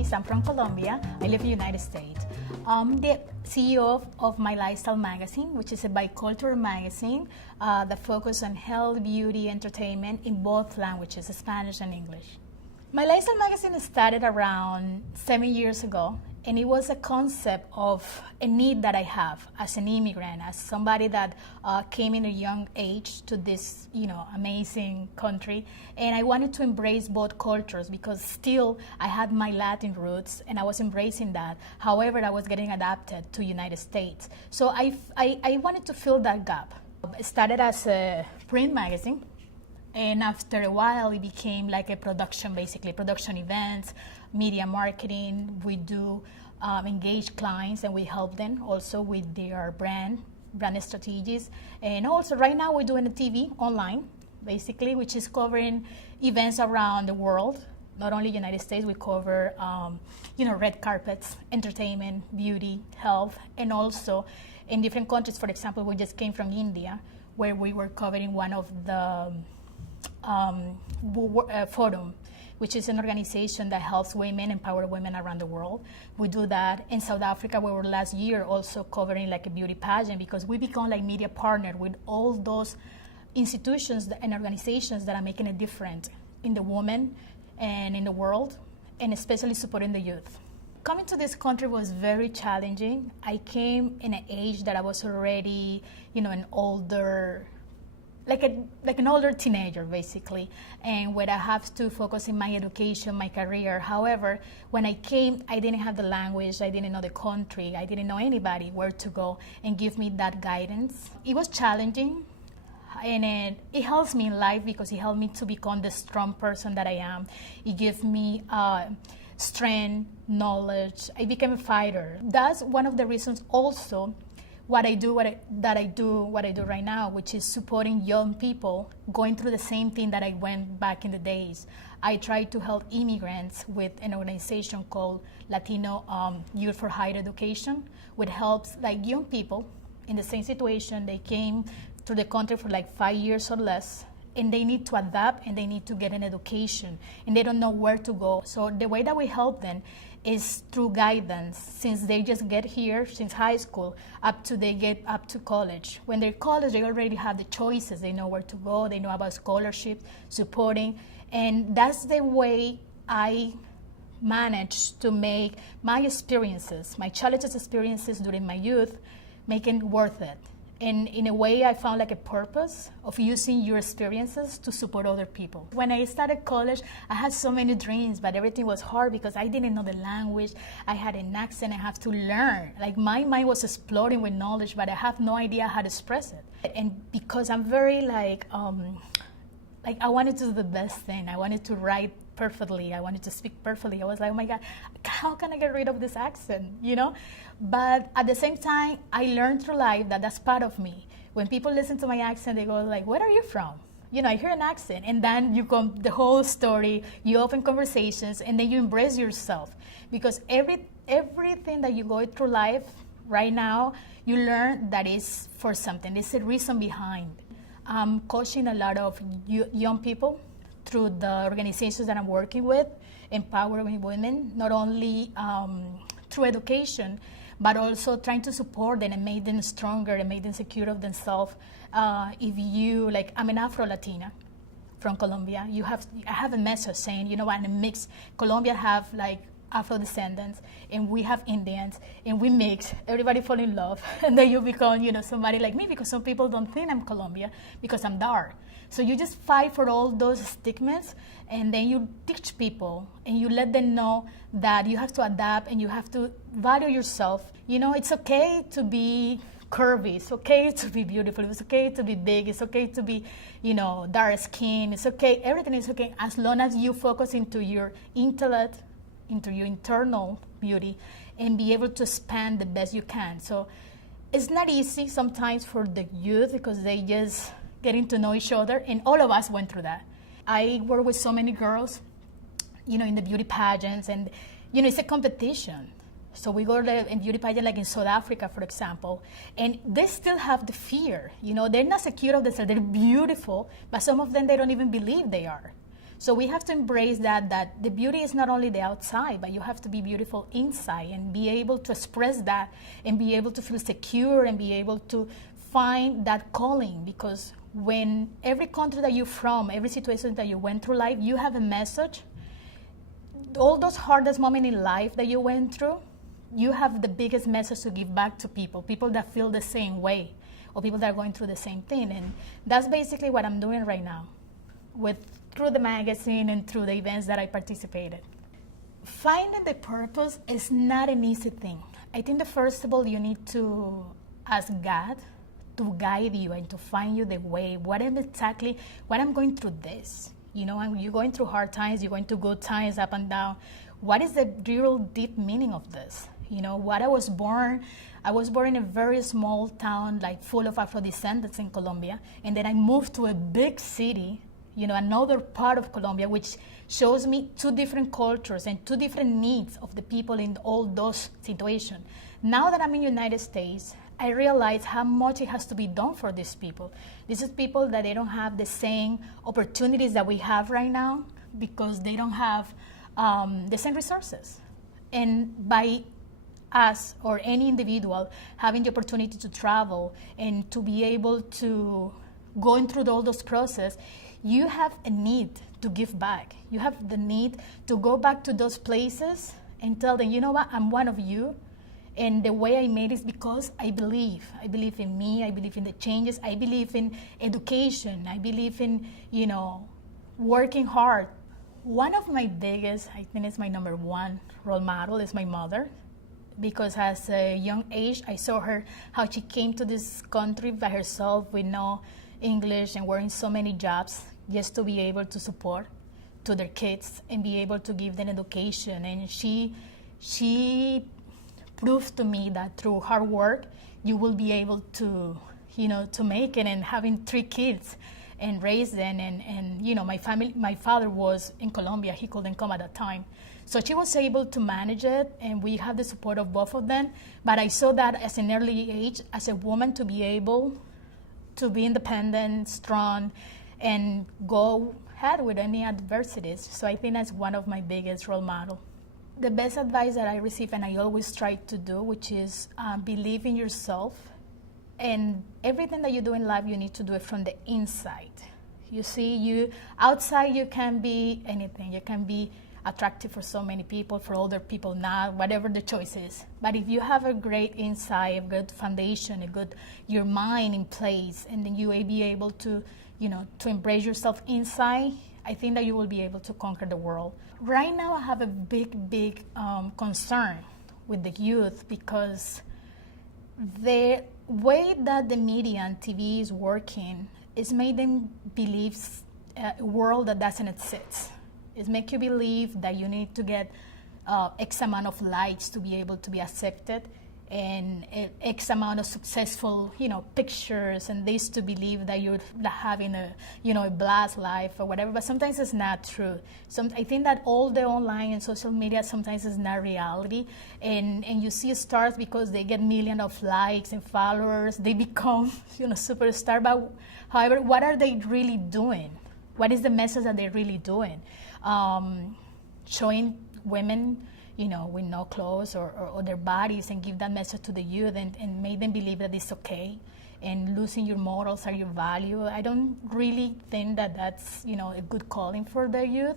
Ortiz. I'm from Colombia. I live in the United States. I'm the CEO of My Lifestyle magazine, which is a bicultural magazine that focuses on health, beauty, entertainment in both languages, Spanish and English. My Lifestyle magazine started around 7 years ago, and it was a concept of a need that I have as an immigrant, as somebody that came in a young age to this, amazing country. And I wanted to embrace both cultures because still I had my Latin roots and I was embracing that. However, I was getting adapted to United States. So I wanted to fill that gap. It started as a print magazine. And after a while, it became like a production, basically, production events, media marketing. We do engage clients and we help them also with their brand strategies. And also right now we're doing a TV online, basically, which is covering events around the world. Not only United States, we cover, red carpets, entertainment, beauty, health, and also in different countries. For example, we just came from India, where we were covering one of the Forum, which is an organization that helps women, empower women around the world. We do that in South Africa. We were last year also covering like a beauty pageant because we become like media partner with all those institutions and organizations that are making a difference in the women and in the world, and especially supporting the youth. Coming to this country was very challenging. I came in an age that I was already, an older, like an older teenager, basically, and where I have to focus in my education, my career. However, when I came, I didn't have the language, I didn't know the country, I didn't know anybody where to go and give me that guidance. It was challenging, and it helps me in life because it helped me to become the strong person that I am. It gives me strength, knowledge. I became a fighter. That's one of the reasons also what I do right now, which is supporting young people going through the same thing that I went back in the days. I try to help immigrants with an organization called Latino Youth for Higher Education, which helps like young people in the same situation. They came to the country for like 5 years or less, and they need to adapt and they need to get an education, and they don't know where to go. So the way that we help them is through guidance, since they just get here, since high school, up to they get up to college. When they're college, they already have the choices. They know where to go. They know about scholarship, supporting. And that's the way I managed to make my experiences, my challenges experiences during my youth, making worth it. And in a way, I found like a purpose of using your experiences to support other people. When I started college, I had so many dreams, but everything was hard because I didn't know the language. I had an accent I have to learn. Like my mind was exploding with knowledge, but I have no idea how to express it. And because I'm very like I wanted to do the best thing. I wanted to write perfectly. I wanted to speak perfectly. I was like, oh my God, how can I get rid of this accent, But at the same time, I learned through life that that's part of me. When people listen to my accent, they go like, where are you from? I hear an accent, and then you come the whole story, you open conversations, and then you embrace yourself. Because everything that you go through life right now, you learn that is for something. There's a reason behind. I'm coaching a lot of young people through the organizations that I'm working with, empowering women, not only through education, but also trying to support them and make them stronger and make them secure of themselves. I'm an Afro-Latina from Colombia. I have a message saying, in a mix, Colombia have like Afro-descendants, and we have Indians, and we mix, everybody fall in love, and then you become, somebody like me, because some people don't think I'm Colombia because I'm dark. So you just fight for all those stigmas, and then you teach people, and you let them know that you have to adapt, and you have to value yourself. It's okay to be curvy, it's okay to be beautiful, it's okay to be big, it's okay to be, dark skin, it's okay, everything is okay, as long as you focus into your intellect, into your internal beauty, and be able to expand the best you can. So it's not easy sometimes for the youth because they just getting to know each other, and all of us went through that. I work with so many girls, in the beauty pageants, and it's a competition. So we go to a beauty pageant like in South Africa, for example, and they still have the fear. They're not secure of themselves. They're beautiful, but some of them, they don't even believe they are. So we have to embrace that the beauty is not only the outside, but you have to be beautiful inside and be able to express that and be able to feel secure and be able to find that calling. Because when every country that you're from, every situation that you went through life, you have a message. All those hardest moments in life that you went through, you have the biggest message to give back to people that feel the same way, or people that are going through the same thing. And that's basically what I'm doing right now through the magazine and through the events that I participated. Finding the purpose is not an easy thing. I think that first of all, you need to ask God to guide you and to find you the way. What I'm going through this. You're going through hard times, you're going through good times, up and down. What is the real deep meaning of this? What I was born in a very small town, like full of Afro descendants in Colombia, and then I moved to a big city, another part of Colombia, which shows me two different cultures and two different needs of the people in all those situations. Now that I'm in the United States, I realize how much it has to be done for these people. This is people that they don't have the same opportunities that we have right now because they don't have the same resources. And by us or any individual having the opportunity to travel and to be able to go through all those processes, you have a need to give back. You have the need to go back to those places and tell them, you know what, I'm one of you. And the way I made it is because I believe. I believe in me. I believe in the changes. I believe in education. I believe in, working hard. One of my biggest, I think it's my number one role model, is my mother. Because as a young age, I saw her, how she came to this country by herself with no English and working so many jobs just to be able to support to their kids and be able to give them education. And she proved to me that through hard work, you will be able to, to make it. And having 3 kids and raise them, and my father was in Colombia, he couldn't come at that time. So she was able to manage it, and we have the support of both of them. But I saw that as an early age, as a woman, to be able to be independent, strong, and go ahead with any adversities. So I think that's one of my biggest role models. The best advice that I receive, and I always try to do, which is believe in yourself. And everything that you do in life, you need to do it from the inside. You see, outside you can be anything. You can be attractive for so many people, for older people not, whatever the choice is. But if you have a great inside, a good foundation, your mind in place, and then you will be able to, to embrace yourself inside, I think that you will be able to conquer the world. Right now, I have a big concern with the youth because the way that the media and TV is working is made them believe a world that doesn't exist. It make you believe that you need to get X amount of likes to be able to be accepted, and X amount of successful, pictures, and this to believe that you're having a blast life or whatever. But sometimes it's not true. I think that all the online and social media sometimes is not reality, and you see stars because they get millions of likes and followers. They become, superstar. But however, what are they really doing? What is the message that they're really doing? Showing women, with no clothes or their bodies, and give that message to the youth and make them believe that it's okay, and losing your morals or your value. I don't really think that that's, a good calling for the youth.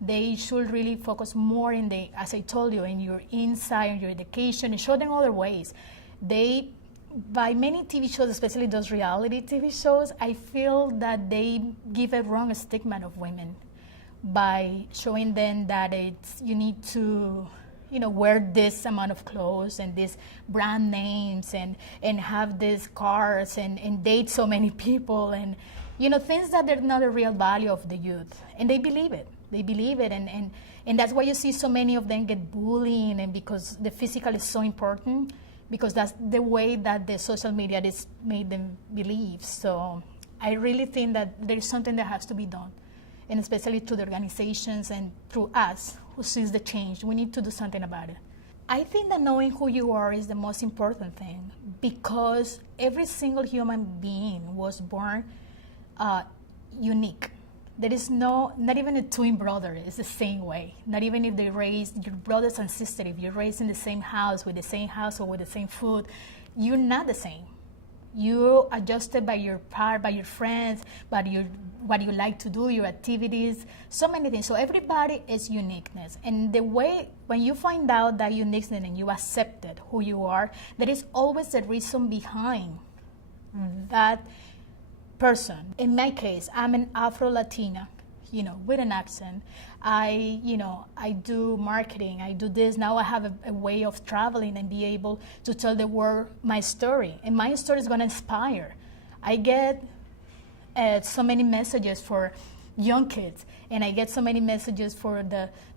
They should really focus more as I told you, in your inside, in your education, and show them other ways. By many TV shows, especially those reality TV shows, I feel that they give a wrong stigma of women by showing them that you need to, wear this amount of clothes and these brand names and have these cars and date so many people and, things that are not the real value of the youth. And they believe it. And that's why you see so many of them get bullied, and because the physical is so important, because that's the way that the social media is made them believe. So I really think that there is something that has to be done, and especially through the organizations and through us who sees the change. We need to do something about it. I think that knowing who you are is the most important thing, because every single human being was born unique. There is no, not even a twin brother is the same way. Not even if they raise your brothers and sisters, if you're raised in the same house, with the same household, with the same food, you're not the same. You're adjusted by your part, by your friends, by your, what you like to do, your activities, so many things. So everybody is uniqueness. And the way, when you find out that uniqueness and you accept it, who you are, there is always a reason behind that person. In my case, I'm an Afro-Latina, with an accent. I do marketing, I do this. Now I have a way of traveling and be able to tell the world my story. And my story is gonna inspire. I get so many messages for young kids, and I get so many messages for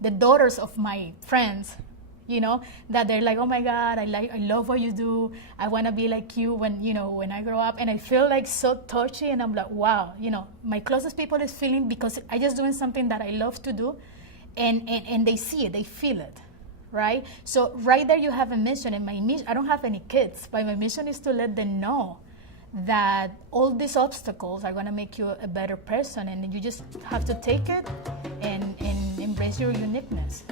the daughters of my friends, that they're like, oh my God, I love what you do. I want to be like you when I grow up. And I feel like so touchy, and I'm like, wow, my closest people is feeling, because I just doing something that I love to do, and they see it, they feel it, right? So right there you have a mission, and my mission, I don't have any kids, but my mission is to let them know that all these obstacles are going to make you a better person, and you just have to take it and embrace your uniqueness.